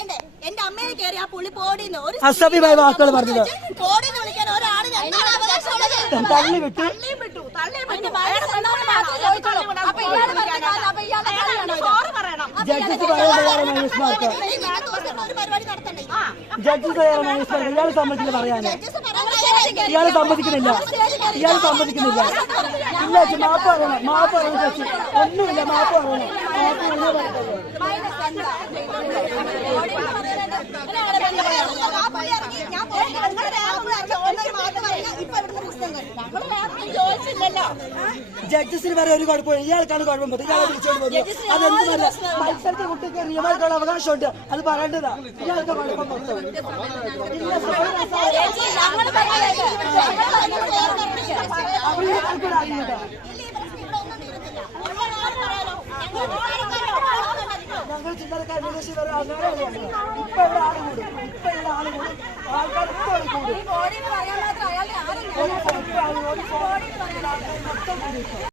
എന്റെ എന്റെ അമ്മയെ കയറി ആ പുള്ളി പോടിന്ന്. ഒരു അസഭ്യമായ വാക്കുകൾ പറഞ്ഞത്. പോടിന്ന് വിളിക്കാൻ അവകാശമുള്ളത്? തള്ളി വിട്ട്. ജഡ്ജസ് ജഡ്ജസ് ഇയാൾ സമ്മതിക്കില്ല പറയാന്. ഇയാൾ സമ്മതിക്കുന്നില്ല. ഇയാൾ സമ്മതിക്കുന്നില്ല. ഇല്ല മാപ്പ് പറയണം. മാപ്പ് പറയണം ഒന്നുമില്ല മാപ്പ് പറയണം. ജഡ്ജസിന് വരെ ഒരു കുഴപ്പമില്ല. ഇയാൾക്കാണ് കുഴപ്പം പറ്റും ഇയാളെ വിളിച്ചോണ്ട് പോകുന്നു അതെന്ത് അല്ല മത്സരത്തെ കുട്ടിക്ക് നിയമമായിട്ടുള്ള അവകാശമുണ്ട്. അത് പറയേണ്ടതാ. ഇയാൾക്ക് കുഴപ്പം പറ്റും ഇയാൾക്കൊരു അറിയില്ല ഞങ്ങൾ ചിന്തക്കാർ വിദേശി വരെ അങ്ങനെയാണ് ഇപ്പൊ ഇവിടെ ആൾ കൂടും ഇപ്പൊ ഇവിടെ ആൾ കൂടും ആൾക്കാർ ഇപ്പൊ കൂടും ഒരു ഫോട്ടോ ആൾക്കാർ മൊത്തം കൂടും.